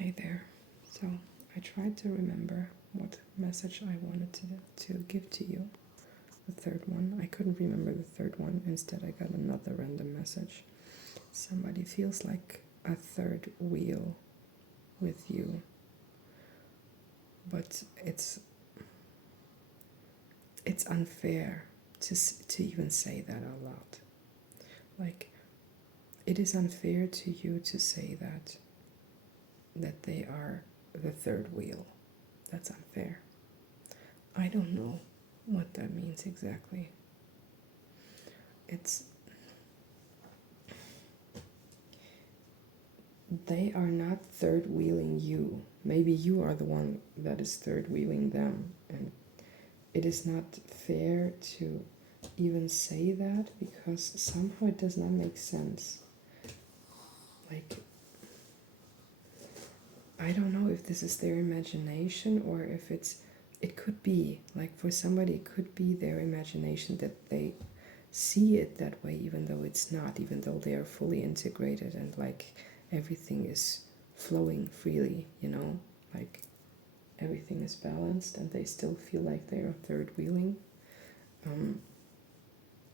Hey there. So I tried to remember what message I wanted to give to you. The third one. I couldn't remember the third one. Instead, I got another random message. Somebody feels like a third wheel with you, but it's unfair to even say that out loud. Like, it is unfair to you to say that they are the third wheel. That's unfair. I don't know what that means exactly. It's they are not third wheeling you. Maybe you are the one that is third wheeling them, and it is not fair to even say that because somehow it does not make sense. Like, I don't know if this is their imagination or if it could be like for somebody it could be their imagination that they see it that way even though it's not, even though they are fully integrated and like everything is flowing freely, like everything is balanced and they still feel like they are third wheeling,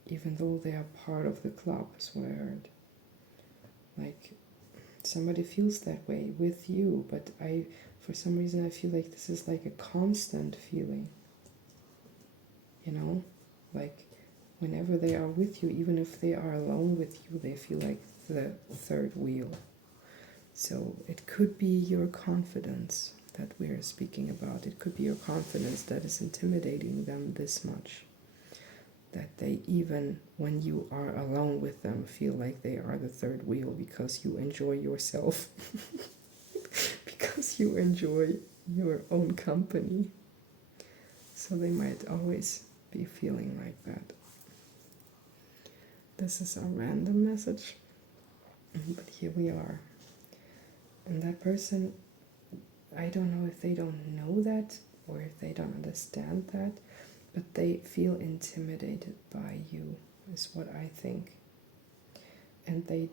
even though they are part of the club, is what I heard. Like, somebody feels that way with you, but for some reason I feel like this is like a constant feeling, like whenever they are with you, even if they are alone with you, they feel like the third wheel. So it could be your confidence that we're speaking about. It could be your confidence that is intimidating them this much, that they, even when you are alone with them, feel like they are the third wheel because you enjoy yourself, because you enjoy your own company. So they might always be feeling like that. This is a random message, but here we are. And that person, I don't know if they don't know that or if they don't understand that, but they feel intimidated by you, is what I think. And they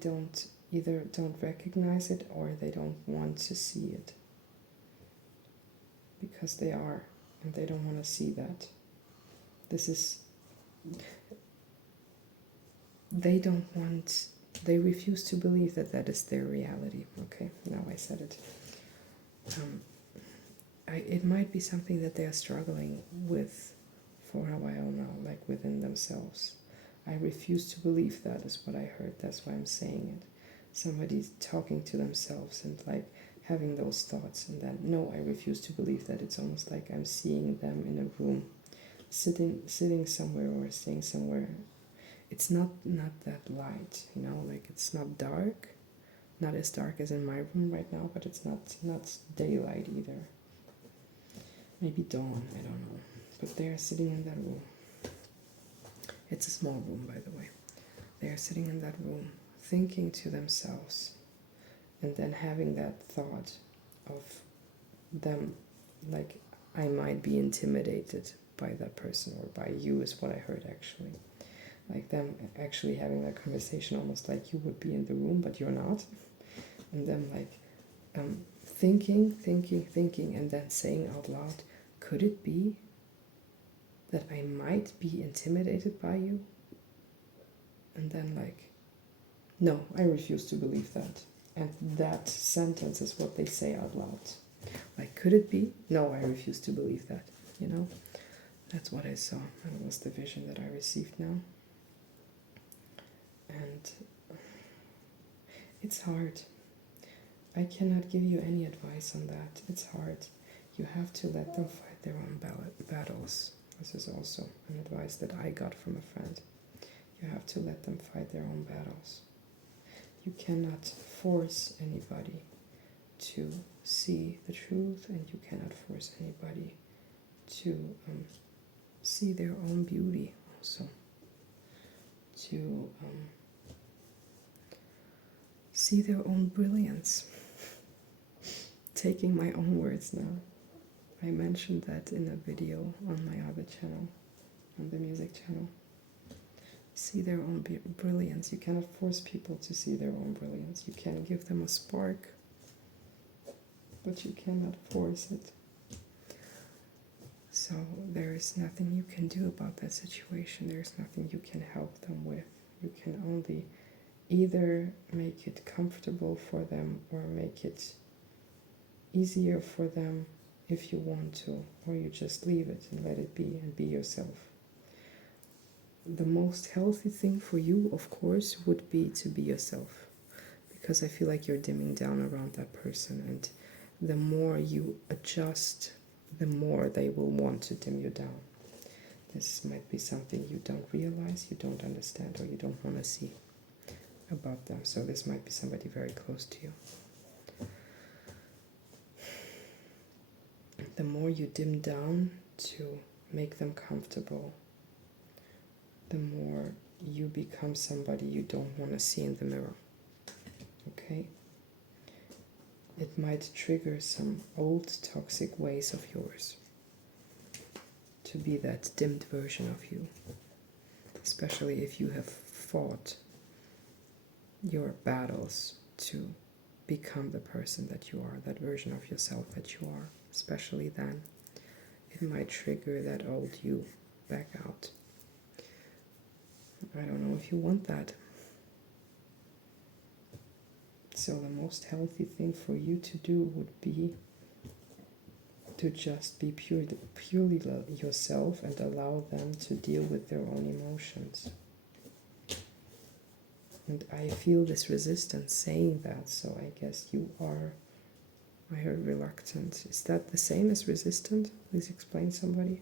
either don't recognize it or they don't want to see it. Because they are, and they don't want to see that. They refuse to believe that that is their reality. Okay, now I said it. It might be something that they are struggling with for a while now, like within themselves. I refuse to believe that, is what I heard. That's why I'm saying it. Somebody's talking to themselves and like having those thoughts, and then no, I refuse to believe that. It's almost like I'm seeing them in a room, sitting somewhere or staying somewhere. It's not that light, like it's not dark, not as dark as in my room right now, but it's not daylight either. Maybe dawn, I don't know. But they are sitting in that room. It's a small room, by the way. They are sitting in that room, thinking to themselves, and then having that thought of them, like, I might be intimidated by that person, or by you, is what I heard actually. Like them actually having that conversation almost like you would be in the room, but you're not. And them like thinking, and then saying out loud, could it be that I might be intimidated by you? And then like, no, I refuse to believe that. And that sentence is what they say out loud. Like, could it be? No, I refuse to believe that. That's what I saw. That was the vision that I received now. And it's hard. I cannot give you any advice on that. It's hard. You have to let them fight their own battles. This is also an advice that I got from a friend. You have to let them fight their own battles. You cannot force anybody to see the truth, and you cannot force anybody to see their own beauty also. To see their own brilliance. Taking my own words now. I mentioned that in a video on my other channel, on the music channel. See their own brilliance. You cannot force people to see their own brilliance. You can give them a spark. but you cannot force it. So there is nothing you can do about that situation. There's nothing you can help them with. You can only either make it comfortable for them or make it easier for them if you want to, or you just leave it and let it be and be yourself. The most healthy thing for you, of course, would be to be yourself, because I feel like you're dimming down around that person, and the more you adjust, the more they will want to dim you down. This might be something you don't realize, you don't understand, or you don't want to see about them. So this might be somebody very close to you. The more you dim down to make them comfortable, the more you become somebody you don't want to see in the mirror. Okay? It might trigger some old toxic ways of yours to be that dimmed version of you, especially if you have fought your battles to become the person that you are, that version of yourself that you are. Especially then, it might trigger that old you back out. I don't know if you want that. So the most healthy thing for you to do would be to just be purely yourself and allow them to deal with their own emotions. And I feel this resistance saying that, so I guess you are, I heard reluctant. Is that the same as resistant? Please explain, somebody.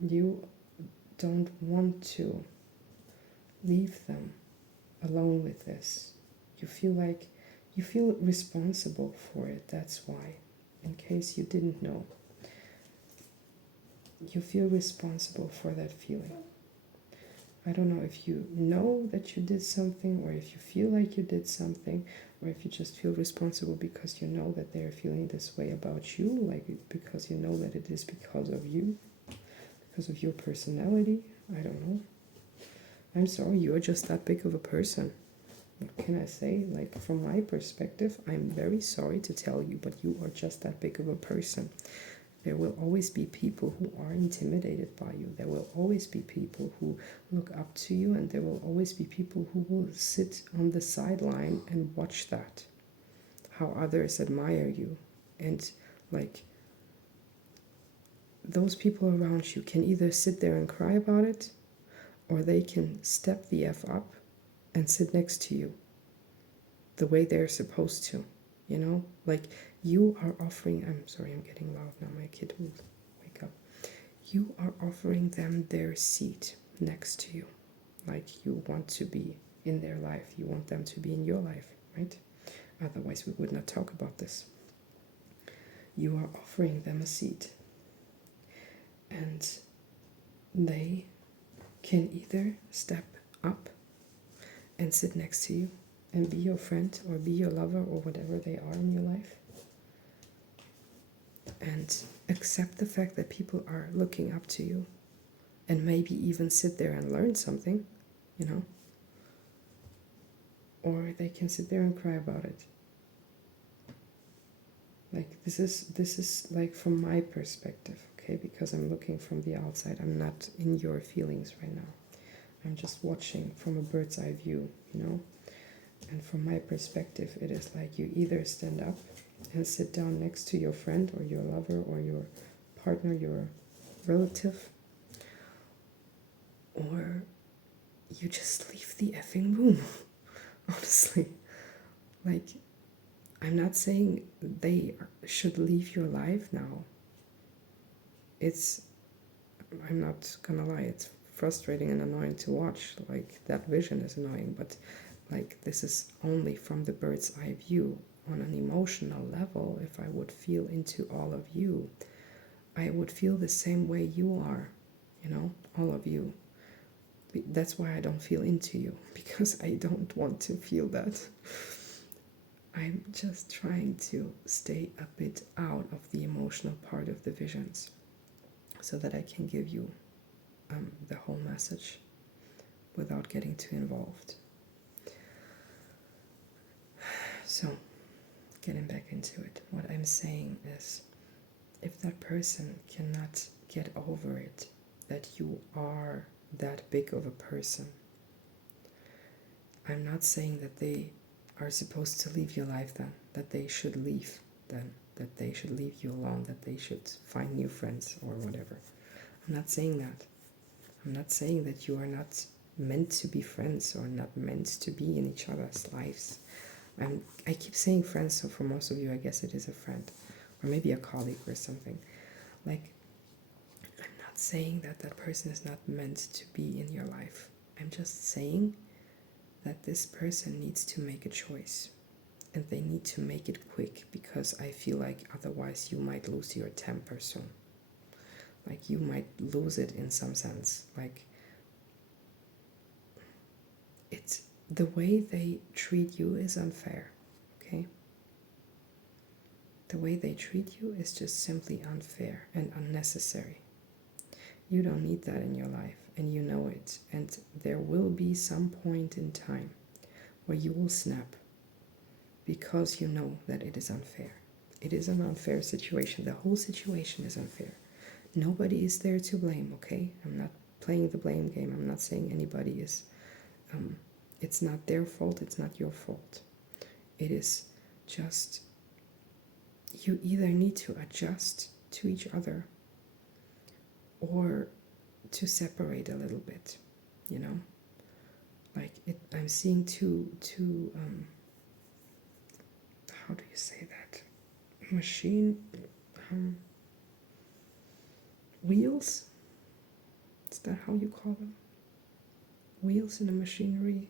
You don't want to leave them alone with this. You feel responsible for it, that's why. In case you didn't know. You feel responsible for that feeling. I don't know if you know that you did something, or if you feel like you did something, or if you just feel responsible because you know that they're feeling this way about you, like because you know that it is because of you, because of your personality. I don't know. I'm sorry, you're just that big of a person. What can I say? Like, from my perspective, I'm very sorry to tell you, but you are just that big of a person. There will always be people who are intimidated by you. There will always be people who look up to you, and there will always be people who will sit on the sideline and watch that. How others admire you. And, like, those people around you can either sit there and cry about it, or they can step the F up and sit next to you the way they're supposed to, you know? Like, you are offering, I'm sorry, I'm getting loud now, my kid will wake up. You are offering them their seat next to you. Like, you want to be in their life, you want them to be in your life, right? Otherwise, we would not talk about this. You are offering them a seat, and they can either step up and sit next to you and be your friend or be your lover or whatever they are in your life, and accept the fact that people are looking up to you, and maybe even sit there and learn something, you know, or they can sit there and cry about it. Like, this is like from my perspective, okay, because I'm looking from the outside. I'm not in your feelings right now. I'm just watching from a bird's eye view, you know. And from my perspective, it is like you either stand up and sit down next to your friend or your lover or your partner, your relative, or you just leave the effing room. Honestly, like, I'm not saying they should leave your life now. I'm not gonna lie, it's frustrating and annoying to watch. Like, that vision is annoying, but like, this is only from the bird's eye view. On an emotional level, if I would feel into all of you, I would feel the same way you are, you know, all of you. That's why I don't feel into you, because I don't want to feel that. I'm just trying to stay a bit out of the emotional part of the visions, so that I can give you the whole message without getting too involved. So, getting back into it, what I'm saying is, if that person cannot get over it, that you are that big of a person, I'm not saying that they are supposed to leave your life then, that they should leave then, that they should leave you alone, that they should find new friends or whatever. I'm not saying that. I'm not saying that you are not meant to be friends or not meant to be in each other's lives. I keep saying friends, so for most of you, I guess it is a friend or maybe a colleague or something. Like, I'm not saying that that person is not meant to be in your life. I'm just saying that this person needs to make a choice, and they need to make it quick, because I feel like otherwise you might lose your temper soon. Like, you might lose it in some sense. Like, it's the way they treat you is unfair, okay? The way they treat you is just simply unfair and unnecessary. You don't need that in your life, and you know it. And there will be some point in time where you will snap, because you know that it is unfair. It is an unfair situation. The whole situation is unfair. Nobody is there to blame, okay? I'm not playing the blame game. I'm not saying anybody is. It's not their fault. It's not your fault. It is just, you either need to adjust to each other or to separate a little bit, you know? Like, I'm seeing two how do you say that? Machine wheels? Is that how you call them? Wheels in a machinery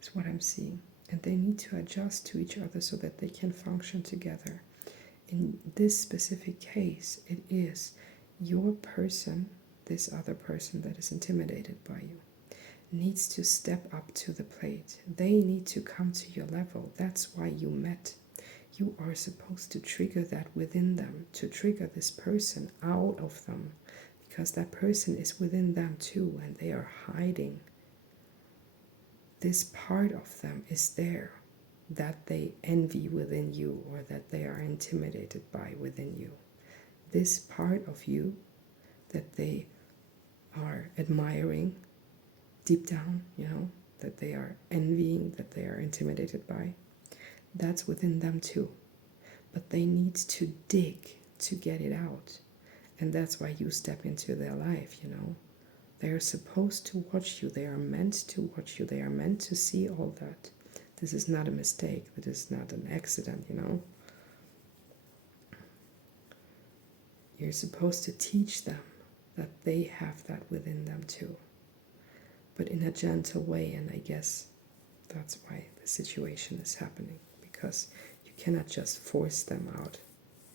is what I'm seeing. And they need to adjust to each other so that they can function together. In this specific case, it is your person, this other person that is intimidated by you, needs to step up to the plate. They need to come to your level. That's why you met. You are supposed to trigger that within them, to trigger this person out of them, because that person is within them too, and they are hiding. This part of them is there that they envy within you, or that they are intimidated by within you. This part of you that they are admiring deep down, you know, that they are envying, that they are intimidated by, that's within them too. But they need to dig to get it out. And that's why you step into their life, you know. They are supposed to watch you. They are meant to watch you. They are meant to see all that. This is not a mistake. This is not an accident, you know. You're supposed to teach them that they have that within them too, but in a gentle way. And I guess that's why the situation is happening, because you cannot just force them out,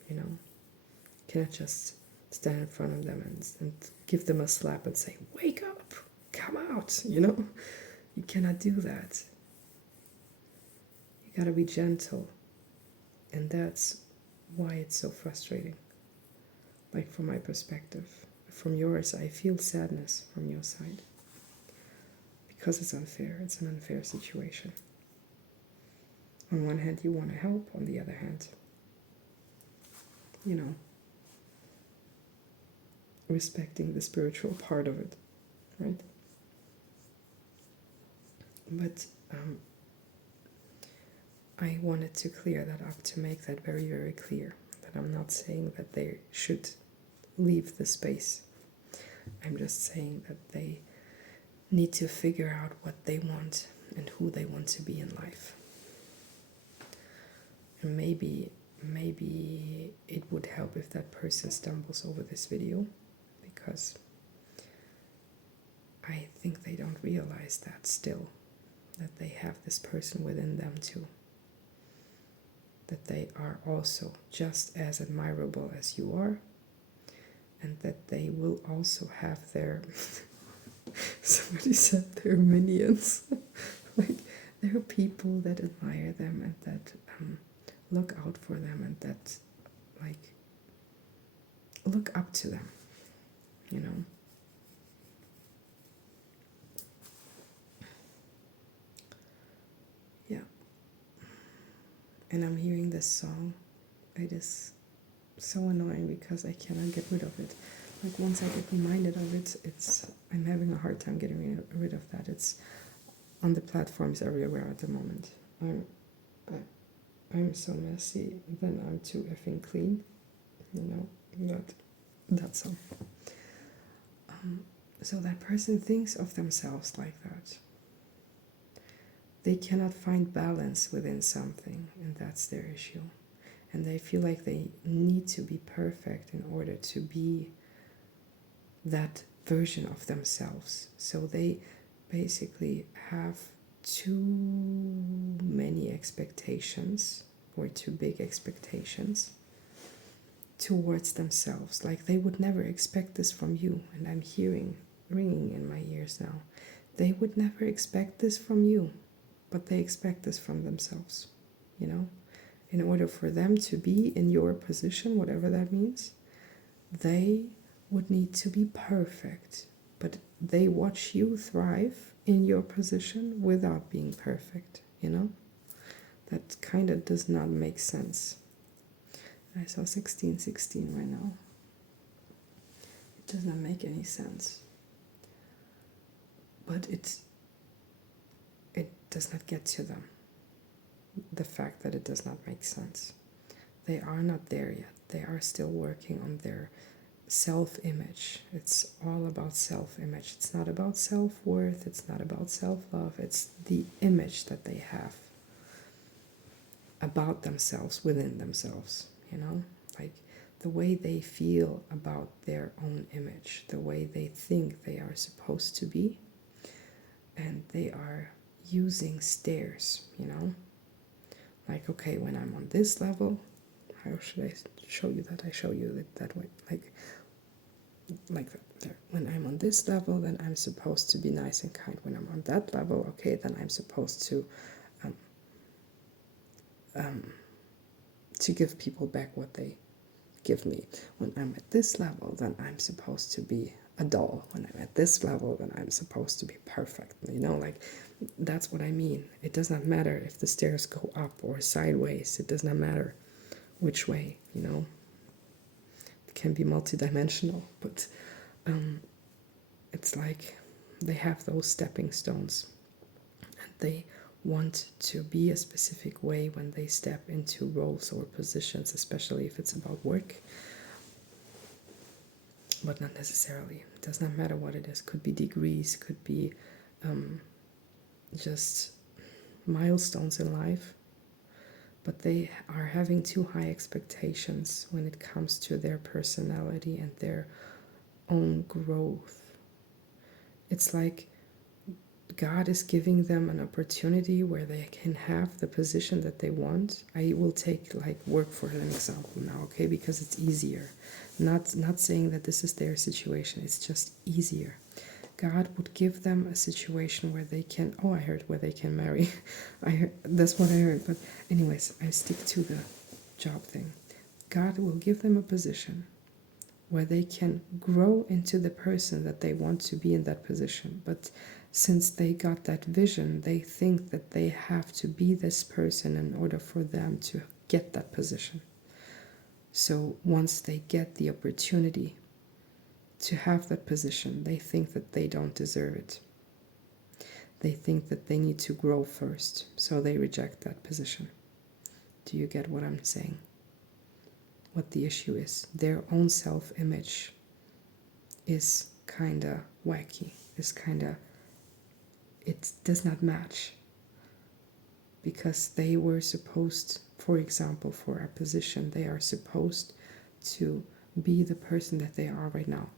you know. You cannot just stand in front of them and give them a slap and say, wake up, come out, you know. You cannot do that. You gotta be gentle. And that's why it's so frustrating. Like, from my perspective. From yours, I feel sadness from your side, because it's unfair. It's an unfair situation. On one hand, you want to help. On the other hand, you know, respecting the spiritual part of it, right? But I wanted to clear that up, to make that very, very clear, that I'm not saying that they should leave the space. I'm just saying that they need to figure out what they want and who they want to be in life. And maybe it would help if that person stumbles over this video, because I think they don't realize that still, that they have this person within them too, that they are also just as admirable as you are, and that they will also have their somebody said their minions. Like, there are people that admire them and that look out for them and that, like, look up to them, you know. Yeah. and I'm hearing this song. It is so annoying because I cannot get rid of it. Like once I get reminded of it, I'm having a hard time getting rid of that. It's on the platforms everywhere at the moment. I'm so messy, then I'm too effing clean, you know. That's all. So that person thinks of themselves like that. They cannot find balance within something, and that's their issue. And they feel like they need to be perfect in order to be that version of themselves. So they basically have too many expectations, or too big expectations towards themselves. Like they would never expect this from you, and I'm hearing ringing in my ears now. They would never expect this from you, but they expect this from themselves, you know? In order for them to be in your position, whatever that means, they would need to be perfect. But they watch you thrive in your position without being perfect, you know? That kind of does not make sense. I saw 1616 right now. It does not make any sense. But it does not get to them. The fact that it does not make sense. They are not there yet. They are still working on their self-image. It's all about self-image. It's not about self-worth. It's not about self-love. It's the image that they have about themselves, within themselves, you know? Like the way they feel about their own image, the way they think they are supposed to be, and they are using stairs, you know? Like, okay, when I'm on this level, how should I show you that? I show you it that way, like that. There. When I'm on this level, then I'm supposed to be nice and kind. When I'm on that level, okay, then I'm supposed to give people back what they give me. When I'm at this level, then I'm supposed to be a doll. When I'm at this level, then I'm supposed to be perfect. You know, like that's what I mean. It does not matter if the stairs go up or sideways. It does not matter which way, you know. It can be multidimensional, but it's like they have those stepping stones, and they want to be a specific way when they step into roles or positions, especially if it's about work, but not necessarily. It does not matter what it is. Could be degrees, could be just milestones in life, but they are having too high expectations when it comes to their personality and their own growth. It's like God is giving them an opportunity where they can have the position that they want. I will take like work for an example now, okay, because it's easier. Not saying that this is their situation, it's just easier. God would give them a situation where they can, oh, I heard where they can marry. That's what I heard, but anyways, I stick to the job thing. God will give them a position where they can grow into the person that they want to be in that position. But since they got that vision, they think that they have to be this person in order for them to get that position. So once they get the opportunity to have that position, they think that they don't deserve it. They think that they need to grow first, so they reject that position. Do you get what I'm saying? What the issue is? Their own self-image is kinda wacky, it does not match, because they were supposed, for example, for a position, they are supposed to be the person that they are right now,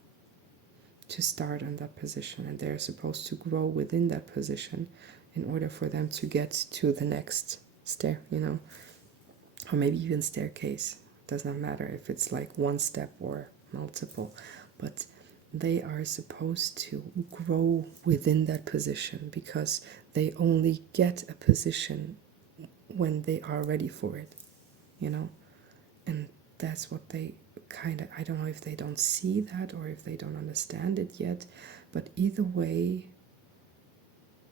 to start in that position, and they're supposed to grow within that position in order for them to get to the next stair, you know, or maybe even staircase. It does not matter if it's like one step or multiple, but they are supposed to grow within that position, because they only get a position when they are ready for it, you know. And that's what they kind of, I don't know if they don't see that or if they don't understand it yet, but either way,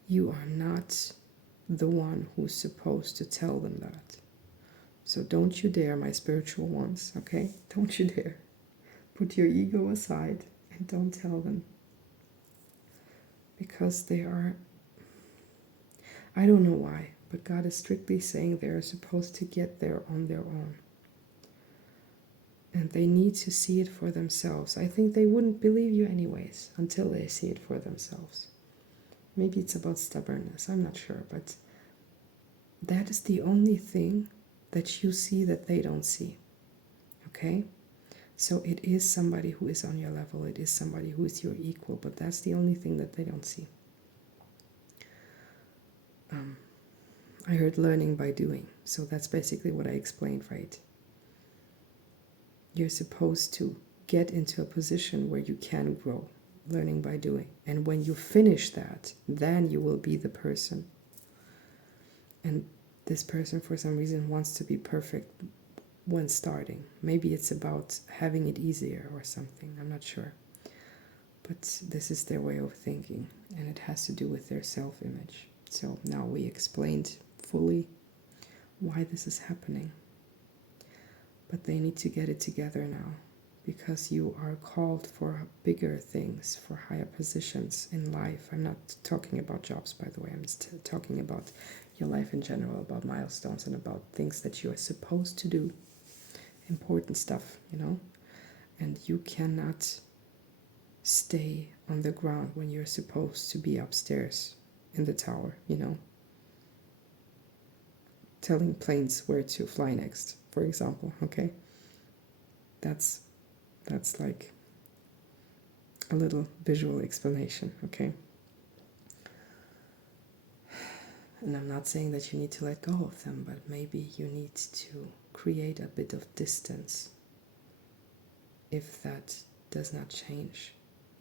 you are not the one who's supposed to tell them that. So don't you dare, my spiritual ones, okay? Don't you dare. Put your ego aside and don't tell them. Because they are, I don't know why, but God is strictly saying they are supposed to get there on their own. And they need to see it for themselves. I think they wouldn't believe you anyways until they see it for themselves. Maybe it's about stubbornness, I'm not sure, but that is the only thing that you see that they don't see. Okay? So it is somebody who is on your level, it is somebody who is your equal, but that's the only thing that they don't see. I heard learning by doing, so that's basically what I explained, right? You're supposed to get into a position where you can grow, learning by doing. And when you finish that, then you will be the person. And this person, for some reason, wants to be perfect when starting. Maybe it's about having it easier or something, I'm not sure. But this is their way of thinking, and it has to do with their self-image. So now we explained fully why this is happening. But they need to get it together now, because you are called for bigger things, for higher positions in life. I'm not talking about jobs, by the way. I'm just talking about your life in general, about milestones and about things that you are supposed to do. Important stuff, you know? And you cannot stay on the ground when you're supposed to be upstairs in the tower, you know? Telling planes where to fly next, for example, okay? That's like a little visual explanation, okay? And I'm not saying that you need to let go of them, but maybe you need to create a bit of distance if that does not change,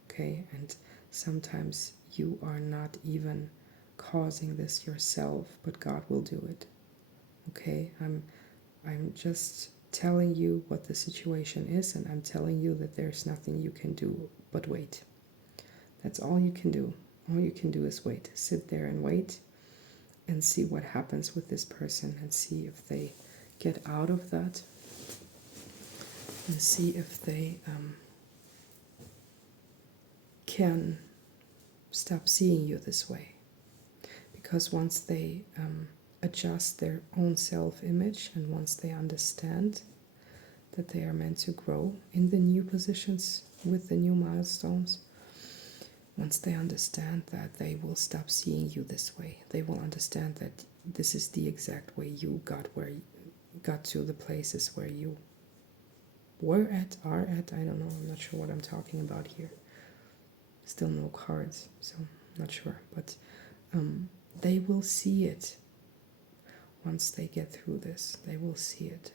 okay? And sometimes you are not even causing this yourself, but God will do it, okay? I'm just telling you what the situation is, and I'm telling you that there's nothing you can do but wait. That's all you can do. All you can do is wait. Sit there and wait and see what happens with this person, and see if they get out of that, and see if they can stop seeing you this way. Because once they adjust their own self-image, and once they understand that they are meant to grow in the new positions with the new milestones, once they understand that, they will stop seeing you this way. They will understand that this is the exact way you got to the places where you are at, I don't know, I'm not sure what I'm talking about here. Still no cards, so I'm not sure, but they will see it. Once they get through this, they will see it,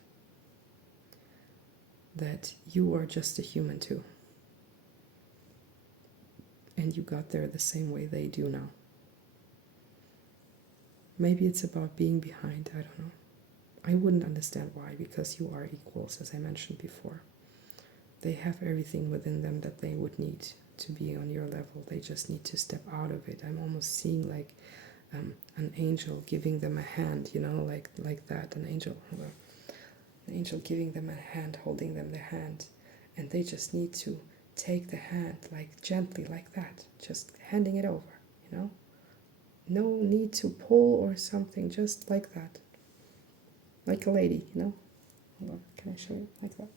that you are just a human too, and you got there the same way they do now. Maybe it's about being behind, I don't know. I wouldn't understand why, because you are equals, as I mentioned before. They have everything within them that they would need to be on your level. They just need to step out of it. I'm almost seeing like an angel giving them a hand, you know, like that, an angel giving them a hand, holding them the hand, and they just need to take the hand, like gently, like that, just handing it over, you know. No need to pull or something, just like that, like a lady, you know. Hold on, can I show you like that,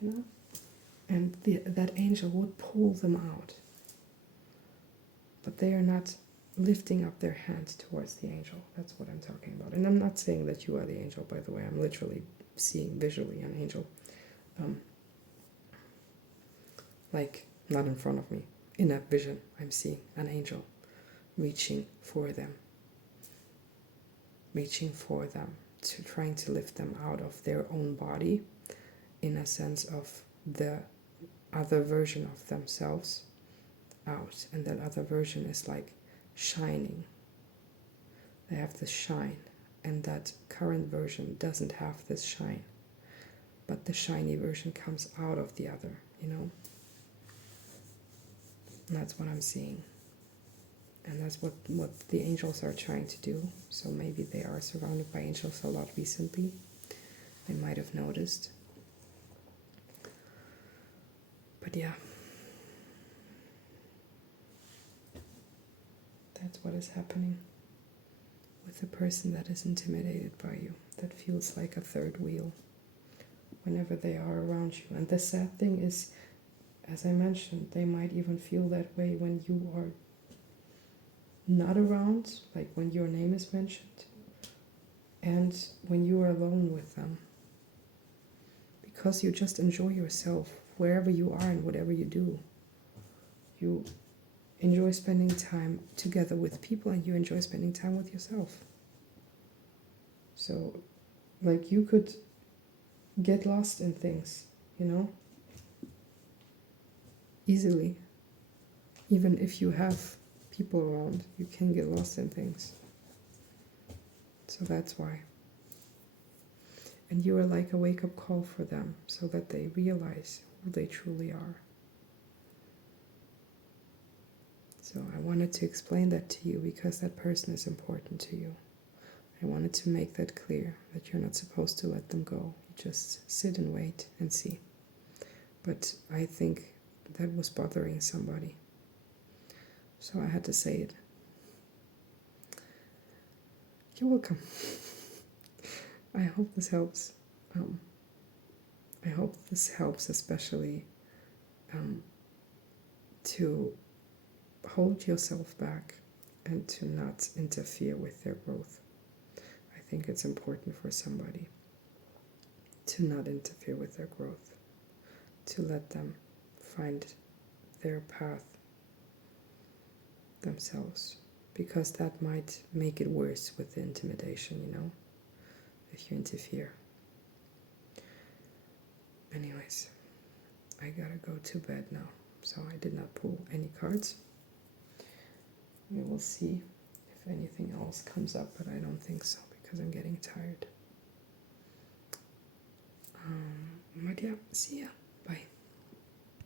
you know? And that angel would pull them out, but they are not lifting up their hand towards the angel. That's what I'm talking about. And I'm not saying that you are the angel, by the way. I'm literally seeing visually an angel, like not in front of me. In that vision, I'm seeing an angel reaching for them, to trying to lift them out of their own body, in a sense of the other version of themselves out. And that other version is like shining. They have this shine, and that current version doesn't have this shine, but the shiny version comes out of the other, you know. And that's what I'm seeing, and that's what the angels are trying to do. So maybe they are surrounded by angels a lot recently, They might have noticed. But yeah, that's what is happening with a person that is intimidated by you, that feels like a third wheel whenever they are around you. And the sad thing is, as I mentioned, they might even feel that way when you are not around, like when your name is mentioned, and when you are alone with them. Because you just enjoy yourself wherever you are and whatever you do. You enjoy spending time together with people, and you enjoy spending time with yourself. So, like, you could get lost in things, you know, easily. Even if you have people around, you can get lost in things. So that's why. And you are like a wake-up call for them, so that they realize who they truly are. So I wanted to explain that to you because that person is important to you. I wanted to make that clear, that you're not supposed to let them go. You just sit and wait and see. But I think that was bothering somebody. So I had to say it. You're welcome. I hope this helps. I hope this helps, especially to hold yourself back and to not interfere with their growth. I think it's important for somebody to not interfere with their growth, to let them find their path themselves, because that might make it worse with the intimidation, you know, if you interfere. Anyways, I gotta go to bed now, so I did not pull any cards. We will see if anything else comes up, but I don't think so because I'm getting tired. But yeah, see ya.